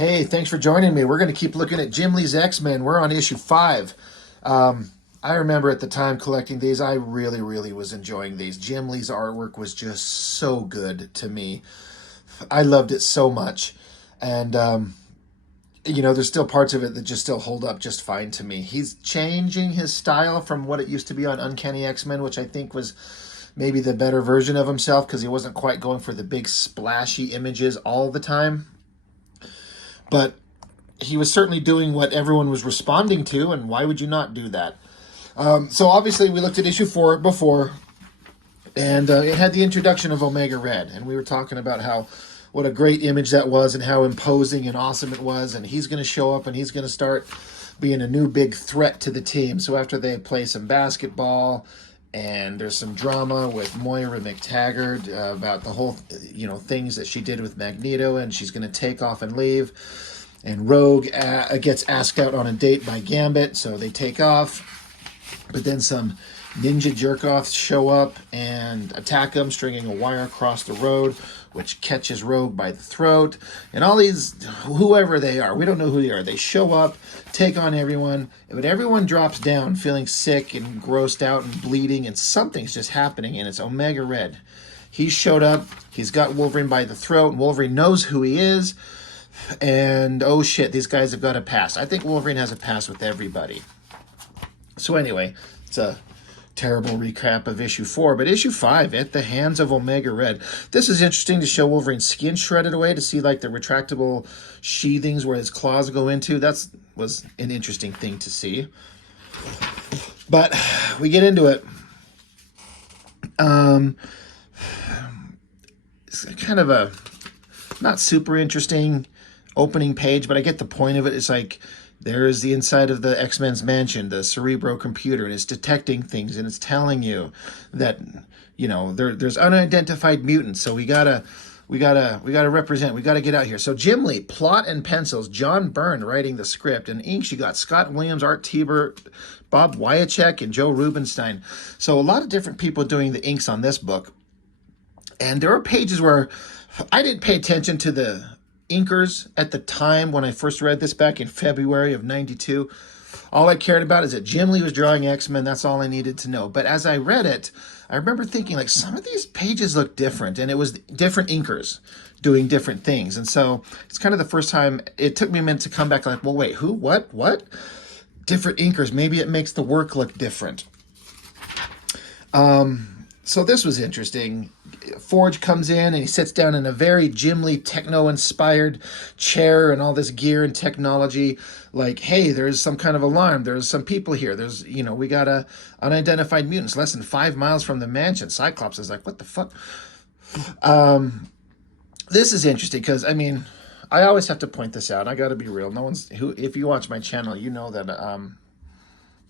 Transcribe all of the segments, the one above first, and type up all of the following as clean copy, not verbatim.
Hey, thanks for joining me. We're going to keep looking at Jim Lee's X-Men. We're on issue 5. I remember at the time collecting these, I really was enjoying these. Jim Lee's artwork was just so good to me. I loved it so much. And, there's still parts of it that just still hold up just fine to me. He's changing his style from what it used to be on Uncanny X-Men, which I think was maybe the better version of himself because he wasn't quite going for the big splashy images all the time. But he was certainly doing what everyone was responding to, and why would you not do that? So obviously we looked at issue 4 before, and it had the introduction of Omega Red, and we were talking about what a great image that was and how imposing and awesome it was, and he's going to show up and he's going to start being a new big threat to the team. So after they play some basketball, and there's some drama with Moira McTaggart about the whole, things that she did with Magneto, and she's going to take off and leave. And Rogue gets asked out on a date by Gambit, so they take off. But then some ninja jerk-offs show up and attack them, stringing a wire across the road, which catches Rogue by the throat. And all these, whoever they are, we don't know who they are, they show up, take on everyone, but everyone drops down feeling sick and grossed out and bleeding, and something's just happening, and it's Omega Red. He showed up, he's got Wolverine by the throat, and Wolverine knows who he is, and oh shit, these guys have got a pass. I think Wolverine has a pass with everybody. So anyway, it's a terrible recap of issue 4, but issue 5, At the Hands of Omega Red. This is interesting to show Wolverine's skin shredded away, to see like the retractable sheathings where his claws go into. That was an interesting thing to see. But we get into it. It's kind of a not super interesting opening page, but I get the point of it. It's like, there is the inside of the X-Men's mansion, the Cerebro computer, and it's detecting things, and it's telling you that, there's unidentified mutants, so we gotta represent, we gotta get out here. So Jim Lee, plot and pencils, John Byrne writing the script, and inks, you got Scott Williams, Art Tieber, Bob Wyacek, and Joe Rubinstein. So a lot of different people doing the inks on this book. And there are pages where I didn't pay attention to the inkers at the time when I first read this back in February of '92. All I cared about is that Jim Lee was drawing X-Men. That's all I needed to know. But as I read it, I remember thinking, like, some of these pages look different, and it was different inkers doing different things. And so it's kind of the first time it took me a minute to come back, like, well, wait, who, what? Different inkers. Maybe it makes the work look different. So this was interesting. Forge comes in and he sits down in a very Jim Lee techno-inspired chair and all this gear and technology. Like, hey, there's some kind of alarm. There's some people here. There's, we got unidentified mutants less than 5 miles from the mansion. Cyclops is like, what the fuck? This is interesting because, I always have to point this out. I got to be real. If you watch my channel, you know that,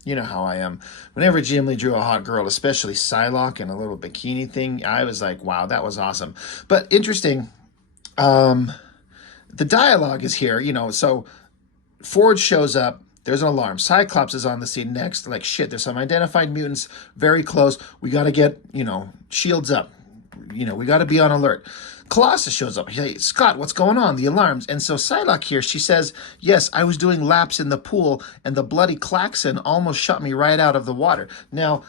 you know how I am. Whenever Jim Lee drew a hot girl, especially Psylocke and a little bikini thing, I was like, wow, that was awesome. But interesting, the dialogue is here, so Forge shows up, there's an alarm. Cyclops is on the scene next, like, shit, there's some identified mutants very close. We got to get, shields up. We got to be on alert. Colossus shows up. He's like, Scott, what's going on? The alarms. And so Psylocke here, she says, yes, I was doing laps in the pool, and the bloody klaxon almost shot me right out of the water. Now,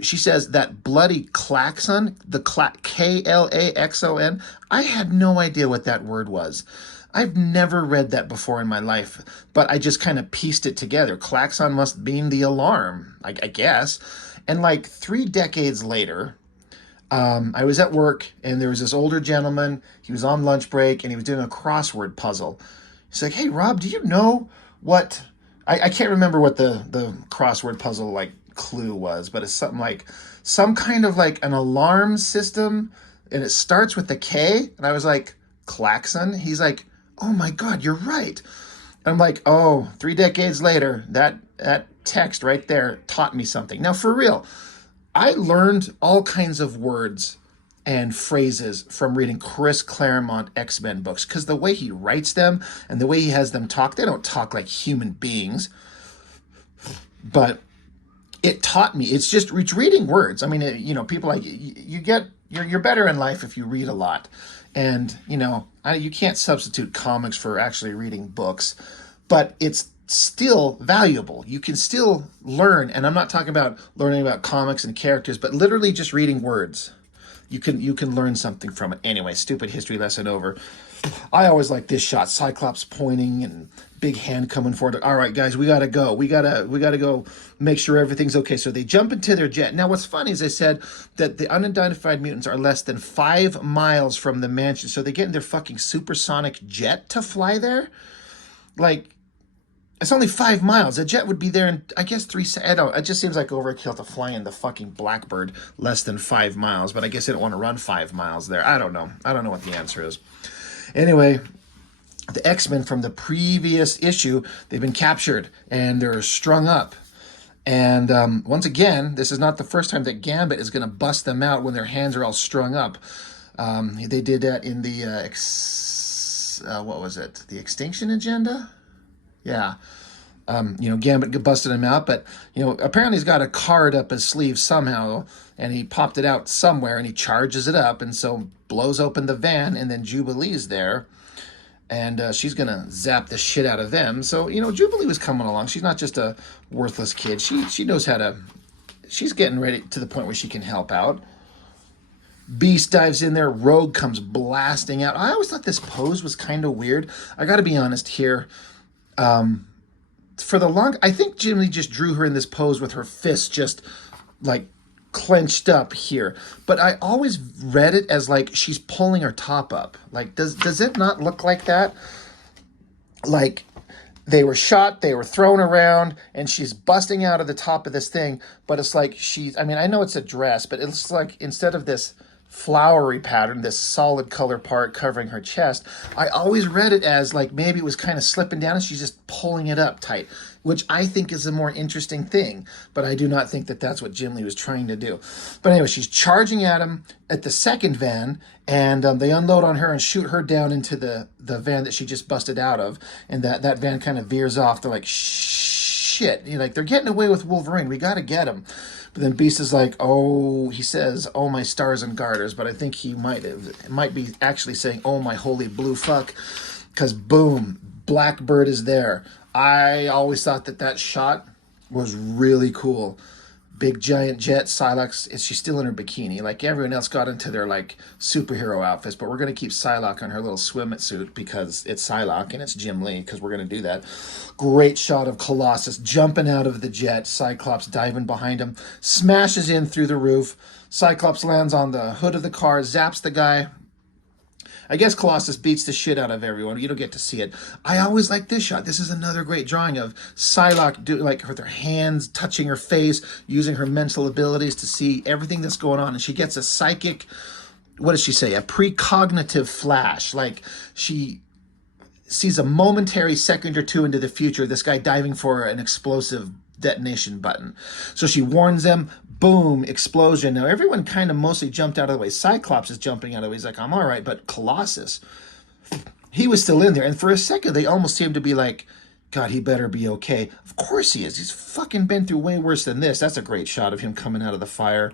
she says that bloody klaxon, the Klaxon, I had no idea what that word was. I've never read that before in my life, but I just kind of pieced it together. Klaxon must mean the alarm, I guess. And like 3 decades later, I was at work, and there was this older gentleman. He was on lunch break, and he was doing a crossword puzzle. He's like, hey, Rob, do you know what... I can't remember what the crossword puzzle, like, clue was, but it's something like... some kind of, like, an alarm system, and it starts with the K, and I was like, klaxon? He's like, oh, my God, you're right. And I'm like, oh, 3 decades later, that text right there taught me something. Now, for real... I learned all kinds of words and phrases from reading Chris Claremont X-Men books, because the way he writes them and the way he has them talk, they don't talk like human beings, but it taught me. It's reading words. People like, you're better in life if you read a lot. And, you can't substitute comics for actually reading books, but it's still valuable. You can still learn, and I'm not talking about learning about comics and characters, but literally just reading words. You can learn something from it. Anyway, stupid history lesson over. I always like this shot. Cyclops pointing and big hand coming forward. All right, guys, we gotta go. We gotta go make sure everything's okay. So they jump into their jet. Now, what's funny is they said that the unidentified mutants are less than 5 miles from the mansion. So they get in their fucking supersonic jet to fly there. Like, it's only 5 miles. A jet would be there in, I guess, 3 seconds. I don't. It just seems like overkill to fly in the fucking Blackbird less than 5 miles. But I guess they don't want to run 5 miles there. I don't know. I don't know what the answer is. Anyway, the X-Men from the previous issue, they've been captured and they're strung up. And once again, this is not the first time that Gambit is going to bust them out when their hands are all strung up. They did that in the, what was it? The Extinction Agenda? Yeah. Gambit busted him out, but, apparently he's got a card up his sleeve somehow, and he popped it out somewhere, and he charges it up, and so blows open the van, and then Jubilee's there, and she's going to zap the shit out of them. So, Jubilee was coming along. She's not just a worthless kid. She knows how to, she's getting ready to the point where she can help out. Beast dives in there. Rogue comes blasting out. I always thought this pose was kind of weird. I got to be honest here. I think Jim Lee just drew her in this pose with her fists just like clenched up here. But I always read it as like she's pulling her top up. Like, does it not look like that? Like they were shot, they were thrown around, and she's busting out of the top of this thing. But it's like I know it's a dress, but it's like instead of this flowery pattern, this solid color part covering her chest, I always read it as like maybe it was kind of slipping down and she's just pulling it up tight, which I think is a more interesting thing, but I do not think that that's what Jim Lee was trying to do. But anyway, she's charging at him at the second van, and they unload on her and shoot her down into the van that she just busted out of, and that van kind of veers off. They're like, shit, they're getting away with Wolverine, we gotta get him. But then Beast is like, he says, oh, my stars and garters. But I think he might be actually saying, oh, my holy blue fuck. Because boom, Blackbird is there. I always thought that shot was really cool. Big giant jet, Psylocke, she's still in her bikini. Like everyone else got into their like superhero outfits, but we're going to keep Psylocke on her little swimsuit because it's Psylocke and it's Jim Lee, because we're going to do that. Great shot of Colossus jumping out of the jet, Cyclops diving behind him, smashes in through the roof. Cyclops lands on the hood of the car, zaps the guy. I guess Colossus beats the shit out of everyone. You don't get to see it. I always like this shot. This is another great drawing of Psylocke with her hands touching her face, using her mental abilities to see everything that's going on. And she gets a psychic, what does she say? A precognitive flash. Like she sees a momentary second or two into the future, this guy diving for an explosive detonation button. So she warns them. Boom, explosion. Now, everyone kind of mostly jumped out of the way. Cyclops is jumping out of the way. He's like, I'm all right. But Colossus, he was still in there. And for a second, they almost seemed to be like, God, he better be okay. Of course he is. He's fucking been through way worse than this. That's a great shot of him coming out of the fire.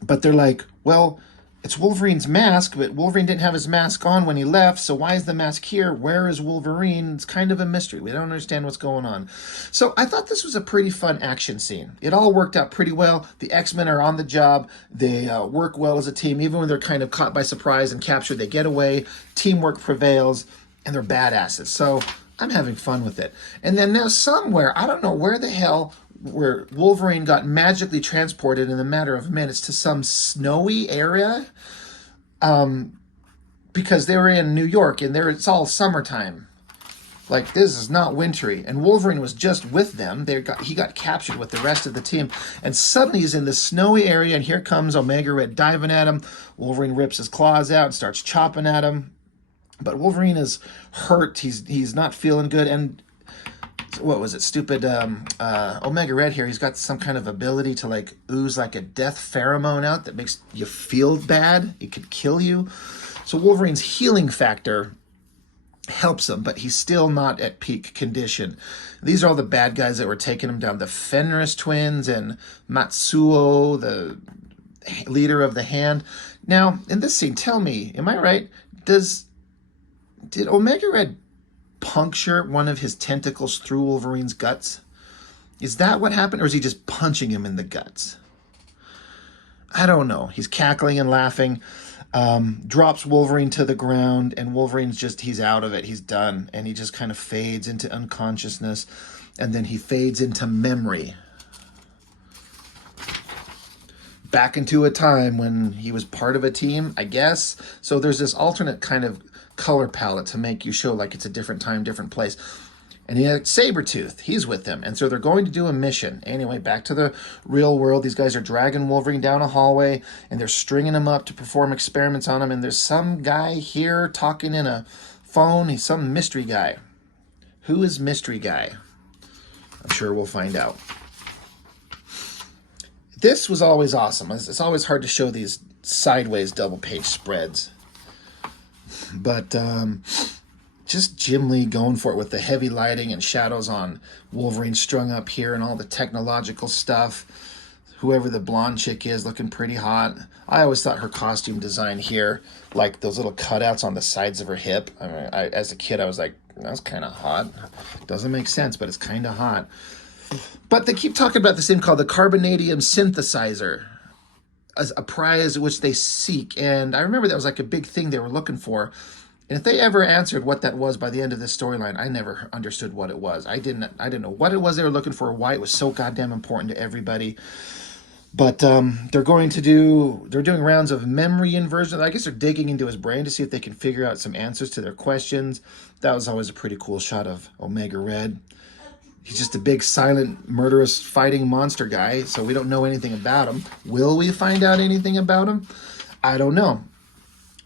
But they're like, well, it's Wolverine's mask, but Wolverine didn't have his mask on when he left, so why is the mask here? Where is Wolverine? It's kind of a mystery. We don't understand what's going on. So I thought this was a pretty fun action scene. It all worked out pretty well. The X-Men are on the job. They work well as a team. Even when they're kind of caught by surprise and captured, they get away. Teamwork prevails, and they're badasses. So I'm having fun with it. And then now somewhere, I don't know where the hell, where Wolverine got magically transported in a matter of minutes to some snowy area, because they were in New York and it's all summertime. Like, this is not wintry. And Wolverine was just with them. He got captured with the rest of the team. And suddenly he's in this snowy area, and here comes Omega Red diving at him. Wolverine rips his claws out and starts chopping at him. But Wolverine is hurt. He's not feeling good. And what was it? Stupid Omega Red here. He's got some kind of ability to like ooze like a death pheromone out that makes you feel bad. It could kill you. So Wolverine's healing factor helps him, but he's still not at peak condition. These are all the bad guys that were taking him down. The Fenris twins and Matsuo, the leader of the Hand. Now, in this scene, tell me, am I right? Did Omega Red puncture one of his tentacles through Wolverine's guts? Is that what happened, or is he just punching him in the guts? I don't know. He's cackling and laughing, drops Wolverine to the ground, and Wolverine's he's out of it. He's done, and he just kind of fades into unconsciousness, and then he fades into memory. Back into a time when he was part of a team, I guess. So there's this alternate kind of color palette to make you show like it's a different time, different place. And he had Sabretooth. He's with them. And so they're going to do a mission. Anyway, back to the real world. These guys are dragging Wolverine down a hallway, and they're stringing him up to perform experiments on him. And there's some guy here talking in a phone. He's some mystery guy. Who is mystery guy? I'm sure we'll find out. This was always awesome. It's always hard to show these sideways double-page spreads. But just Jim Lee going for it with the heavy lighting and shadows on Wolverine strung up here and all the technological stuff. Whoever the blonde chick is, looking pretty hot. I always thought her costume design here, like those little cutouts on the sides of her hip. I mean, as a kid, I was like, that's kind of hot. Doesn't make sense, but it's kind of hot. But they keep talking about this thing called the carbonadium synthesizer as a prize which they seek. And I remember that was like a big thing they were looking for. And if they ever answered what that was by the end of this storyline, I never understood what it was. I didn't know what it was they were looking for, why it was so goddamn important to everybody. But they're doing rounds of memory inversion. I guess they're digging into his brain to see if they can figure out some answers to their questions. That was always a pretty cool shot of Omega Red. He's just a big, silent, murderous, fighting monster guy, so we don't know anything about him. Will we find out anything about him? I don't know.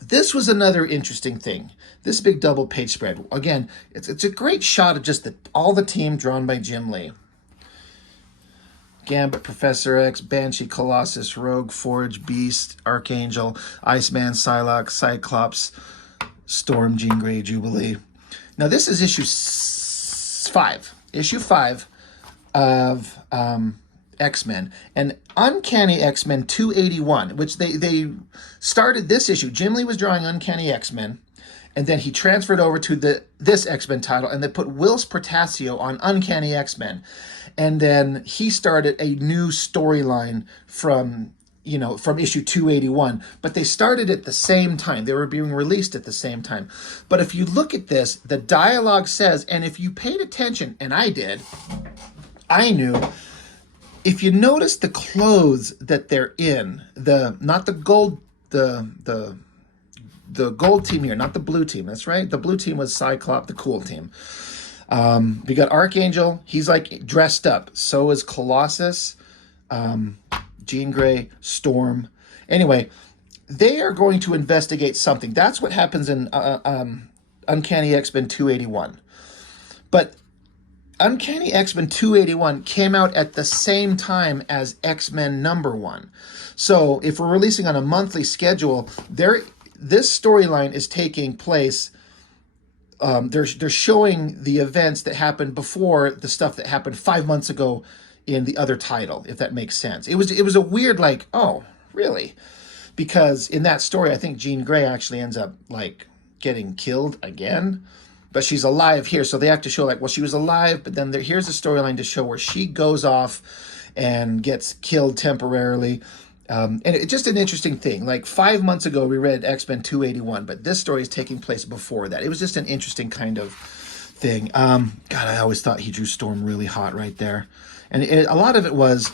This was another interesting thing. This big double-page spread. Again, it's a great shot of just all the team drawn by Jim Lee. Gambit, Professor X, Banshee, Colossus, Rogue, Forge, Beast, Archangel, Iceman, Psylocke, Cyclops, Storm, Jean Grey, Jubilee. Now, this is issue 5. Issue 5 of X-Men, and Uncanny X-Men 281, which they started this issue. Jim Lee was drawing Uncanny X-Men, and then he transferred over to this X-Men title, and they put Whilce Portacio on Uncanny X-Men. And then he started a new storyline from issue 281, but they started at the same time. They were being released at the same time. But if you look at this, the dialogue says, and if you paid attention, and I did, I knew, if you notice the clothes that they're in, the gold team here, not the blue team, that's right. The blue team was Cyclops, the cool team. We got Archangel, he's like dressed up. So is Colossus, Jean Grey, Storm. Anyway, they are going to investigate something. That's what happens in Uncanny X-Men 281. But Uncanny X-Men 281 came out at the same time as X-Men #1. So if we're releasing on a monthly schedule, this storyline is taking place. They're showing the events that happened before the stuff that happened 5 months ago in the other title, if that makes sense. It was a weird, like, oh, really? Because in that story, I think Jean Grey actually ends up, like, getting killed again. But she's alive here, so they have to show, like, well, she was alive, but then here's a storyline to show where she goes off and gets killed temporarily. And it's just an interesting thing. Like 5 months ago, we read X-Men 281, but this story is taking place before that. It was just an interesting kind of thing. God, I always thought he drew Storm really hot right there. And a lot of it was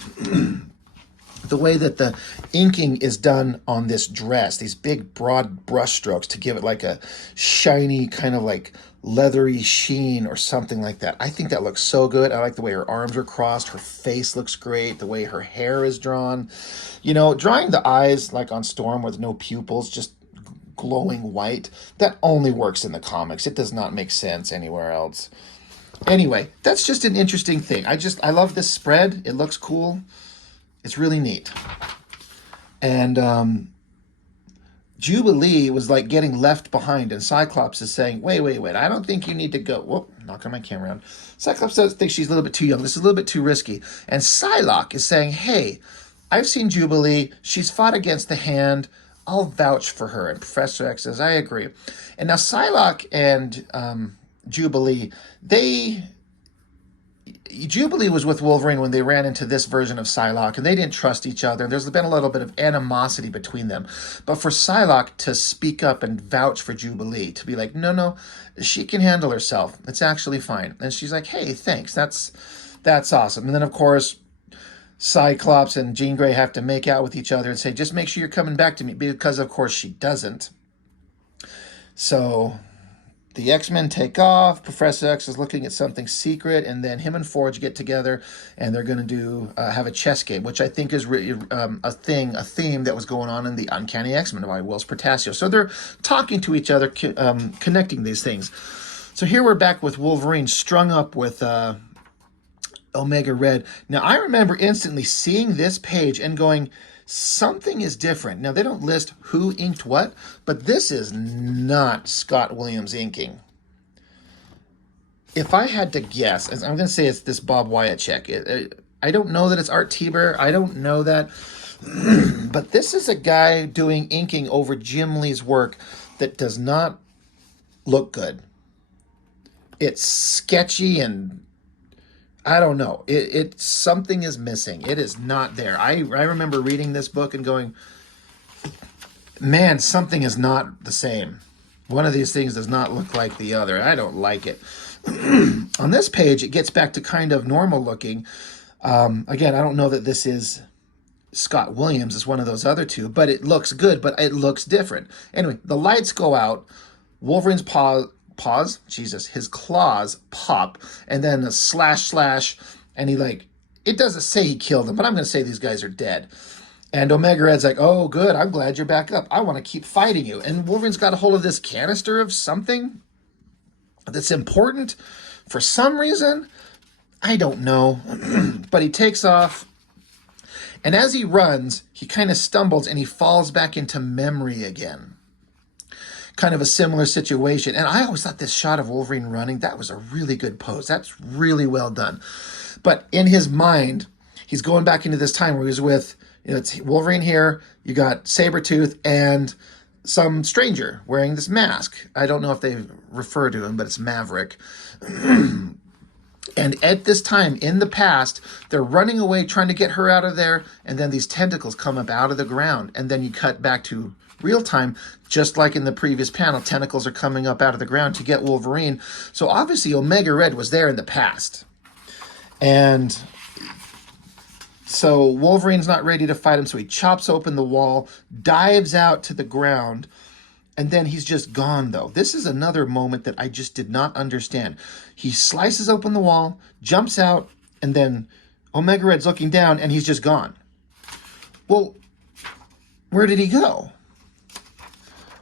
the way that the inking is done on this dress, these big, broad brush strokes to give it like a shiny kind of like leathery sheen or something like that. I think that looks so good. I like the way her arms are crossed. Her face looks great. The way her hair is drawn. You know, drawing the eyes like on Storm with no pupils, just glowing white, that only works in the comics. It does not make sense anywhere else. Anyway, that's just an interesting thing. I love this spread. It looks cool. It's really neat. And Jubilee was like getting left behind, and Cyclops is saying, wait, I don't think you need to go. Whoop, knocking my camera around. Cyclops thinks she's a little bit too young. This is a little bit too risky. And Psylocke is saying, hey, I've seen Jubilee. She's fought against the Hand. I'll vouch for her. And Professor X says, I agree. And now Psylocke and Jubilee, Jubilee was with Wolverine when they ran into this version of Psylocke, and they didn't trust each other. There's been a little bit of animosity between them. But for Psylocke to speak up and vouch for Jubilee, to be like, no, no, she can handle herself. It's actually fine. And she's like, hey, thanks. That's awesome. And then, of course, Cyclops and Jean Grey have to make out with each other and say, just make sure you're coming back to me, because, of course, she doesn't. So the X-Men take off. Professor X is looking at something secret, and then him and Forge get together, and they're going to have a chess game, which I think is really a theme that was going on in the Uncanny X-Men by Whilce Portacio. So they're talking to each other, connecting these things. So here we're back with Wolverine strung up with Omega Red. Now, I remember instantly seeing this page and going, something is different. Now, they don't list who inked what, but this is not Scott Williams inking. If I had to guess, I'm going to say it's this Bob Wyatt check. I don't know that it's Art Tieber. I don't know that. But this is a guy doing inking over Jim Lee's work that does not look good. It's sketchy and I don't know. It something is missing. It is not there. I remember reading this book and going, man, something is not the same. One of these things does not look like the other. I don't like it. On this page, it gets back to kind of normal looking. Again, I don't know that this is Scott Williams. It's one of those other two, but it looks good, but it looks different. Anyway, the lights go out. Wolverine's his claws pop, and then a slash, and it doesn't say he killed them, but I'm going to say these guys are dead. And Omega Red's like, oh, good, I'm glad you're back up. I want to keep fighting you. And Wolverine's got a hold of this canister of something that's important for some reason. I don't know. But he takes off, and as he runs, he kind of stumbles, and he falls back into memory again. Kind of a similar situation. And I always thought this shot of Wolverine running, that was a really good pose. That's really well done. But in his mind, he's going back into this time where he was with, it's Wolverine here, you got Sabretooth, and some stranger wearing this mask. I don't know if they refer to him, but it's Maverick. And at this time, in the past, they're running away, trying to get her out of there, and then these tentacles come up out of the ground, and then you cut back to real time, just like in the previous panel, tentacles are coming up out of the ground to get Wolverine. So obviously Omega Red was there in the past. And so Wolverine's not ready to fight him, so he chops open the wall, dives out to the ground, and then he's just gone, though. This is another moment that I just did not understand. He slices open the wall, jumps out, and then Omega Red's looking down, and he's just gone. Well, where did he go?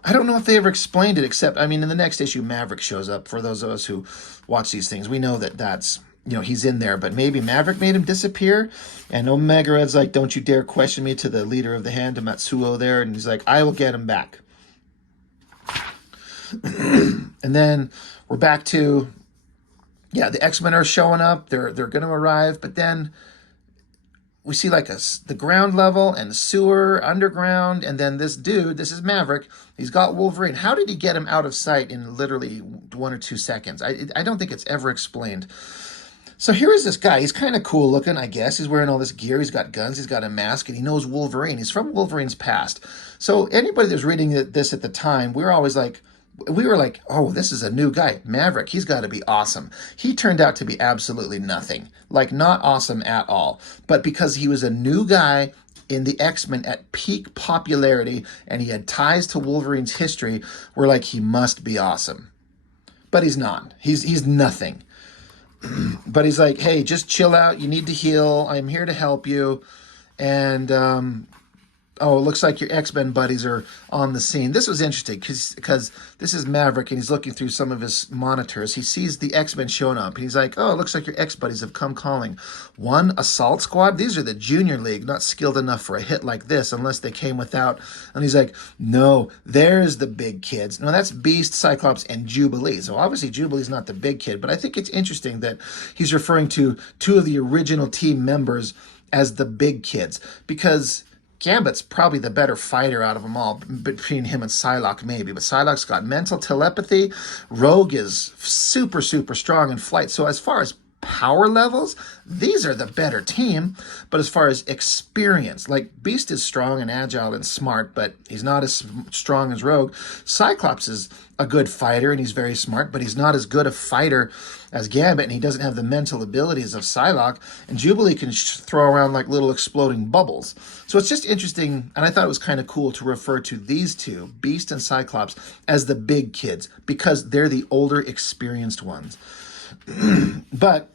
I don't know if they ever explained it, except, in the next issue, Maverick shows up. For those of us who watch these things, we know that that's, he's in there. But maybe Maverick made him disappear, and Omega Red's like, don't you dare question me, to the leader of the hand, to Matsuo there. And he's like, I will get him back. And then we're back to, the X-Men are showing up. They're going to arrive, but then we see the ground level and the sewer, underground, and then this dude, this is Maverick, he's got Wolverine. How did he get him out of sight in literally 1 or 2 seconds? I don't think it's ever explained. So here is this guy. He's kind of cool looking, I guess. He's wearing all this gear. He's got guns. He's got a mask, and he knows Wolverine. He's from Wolverine's past. So anybody that was reading this at the time, we were like, oh, this is a new guy. Maverick, he's got to be awesome. He turned out to be absolutely nothing. Not awesome at all. But because he was a new guy in the X-Men at peak popularity, and he had ties to Wolverine's history, we're like, he must be awesome. But he's not. He's nothing. But he's like, hey, just chill out. You need to heal. I'm here to help you. And oh, it looks like your X-Men buddies are on the scene. This was interesting because this is Maverick, and he's looking through some of his monitors. He sees the X-Men showing up, and he's like, oh, it looks like your X-buddies have come calling. One assault squad? These are the junior league, not skilled enough for a hit like this unless they came without. And he's like, no, there's the big kids. No, that's Beast, Cyclops, and Jubilee. So obviously Jubilee's not the big kid, but I think it's interesting that he's referring to 2 of the original team members as the big kids, because Gambit's probably the better fighter out of them all, between him and Psylocke maybe. But Psylocke's got mental telepathy. Rogue is super, super strong in flight. So as far as power levels, these are the better team. But as far as experience, like Beast is strong and agile and smart, but he's not as strong as Rogue. Cyclops is a good fighter and he's very smart, but he's not as good a fighter as Gambit, and he doesn't have the mental abilities of Psylocke. And Jubilee can throw around like little exploding bubbles. So it's just interesting, and I thought it was kind of cool to refer to these two, Beast and Cyclops, as the big kids because they're the older, experienced ones. But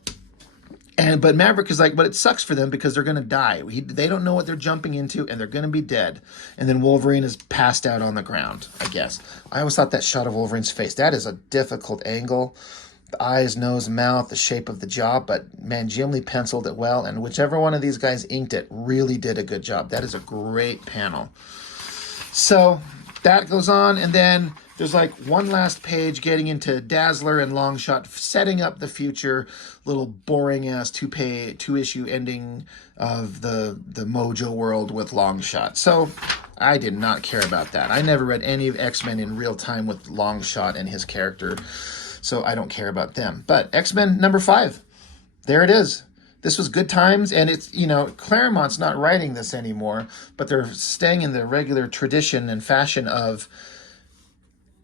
Maverick is like, but it sucks for them because they're going to die. They don't know what they're jumping into, and they're going to be dead. And then Wolverine is passed out on the ground, I guess. I always thought that shot of Wolverine's face, that is a difficult angle. The eyes, nose, mouth, the shape of the jaw. But, man, Jim Lee penciled it well, and whichever one of these guys inked it really did a good job. That is a great panel. So that goes on, and then there's like one last page getting into Dazzler and Longshot, setting up the future, little boring-ass two-issue ending of the Mojo world with Longshot. So I did not care about that. I never read any of X-Men in real time with Longshot and his character, so I don't care about them. But X-Men number 5, there it is. This was good times, and it's, Claremont's not writing this anymore, but they're staying in the regular tradition and fashion of,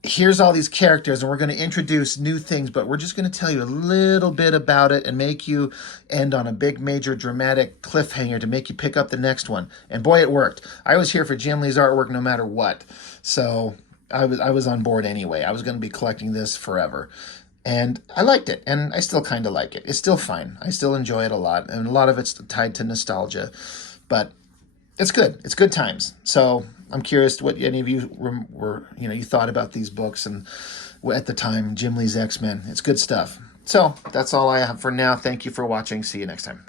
here's all these characters, and we're going to introduce new things, but we're just going to tell you a little bit about it and make you end on a big, major, dramatic cliffhanger to make you pick up the next one. And boy, it worked. I was here for Jim Lee's artwork no matter what, so I was on board anyway. I was going to be collecting this forever. And I liked it, and I still kind of like it. It's still fine. I still enjoy it a lot, and a lot of it's tied to nostalgia. But it's good. It's good times. So I'm curious what any of you were you thought about these books and at the time, Jim Lee's X-Men. It's good stuff. So that's all I have for now. Thank you for watching. See you next time.